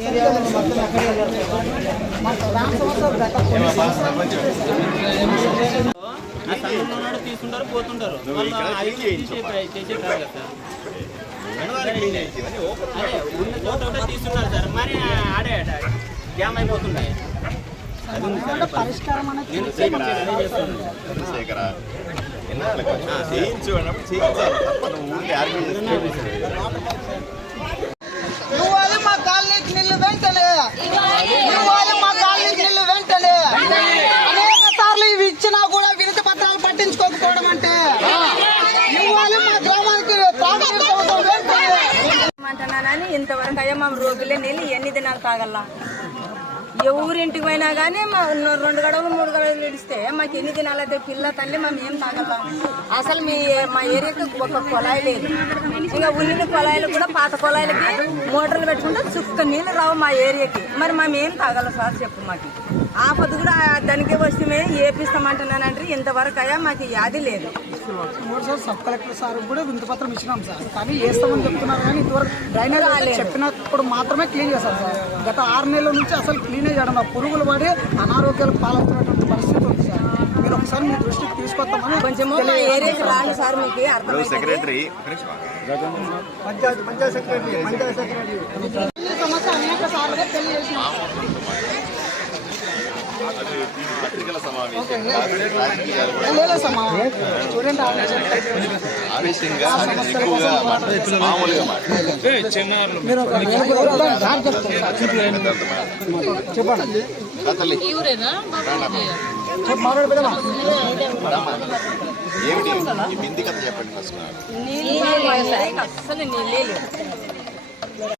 ఏరియాలో మొత్తం ఉన్నాడు తీసుకుంటారు పోతుంటారు వాళ్ళు సార్ ఉన్న చోట ఒకటే సార్ మరి ఆడే జామ్ అయిపోతున్నాయి పరిష్కారం అనేది చేయించు అన్నప్పుడు చేయించాలి. తప్ప నువ్వు పట్టించుకోకపోవడం అంటే ఇవ్వాలి మా గ్రామానికి తాగునీరు అంటున్నానని ఇంతవరకు అయ్యా మా రోగులే నీళ్ళు ఎన్ని దినాలు తాగల్లా? ఎవరింటికి పోయినా కానీ మా రెండు గడవలు మూడు గడవలు ఇడిస్తే మాకు ఎన్ని దినాలు అయితే పిల్ల తల్లి మేము ఏం తాగల్లా అసలు మీ మా ఏరియాకి ఒక కొలాయి లేదు. ఇంకా ఉల్లిని కొలాయిలు కూడా పాత కొలాయిలకి మోటార్లు పెట్టుకుంటే చుక్క నీళ్ళు రావు మా ఏరియాకి. మరి మేము ఏం తాగల సార్ చెప్పు మాకు. ఆపద కూడా దానికే వస్తే ఏపిస్తామంటున్నానంటే ఇంతవరకు అయ్యా మాకు యాది లేదు. మూడు సార్ సబ్ కలెక్టర్ సార్ కూడా వింత పత్రం ఇచ్చినాం సార్. కానీ వేస్తామని చెప్తున్నారు కానీ ఇంతవరకు డ్రైనేజ్ చెప్పినప్పుడు మాత్రమే క్లీన్ చేస్తారు సార్. గత ఆరు నెలల నుంచి అసలు క్లీనే చేయడం లేదు. పురుగులు పడి అనారోగ్యాలకు పాలవుతున్నటువంటి పరిస్థితి ఉంది సార్. మీరు ఒకసారి మీ దృష్టికి తీసుకొస్తామని అర్థమైంది. Secretary. Panchayat panchayat secretary panchayat secretary. పత్రికల సమావేశం. స్టూడెంట్ ఆవేశంగా ఎక్కువగా మామూలుగా చెప్పండి. ఏమిటి? ఈ బింది కథ చెప్పండి ఫస్ట్ అస్సలు నీళ్ళే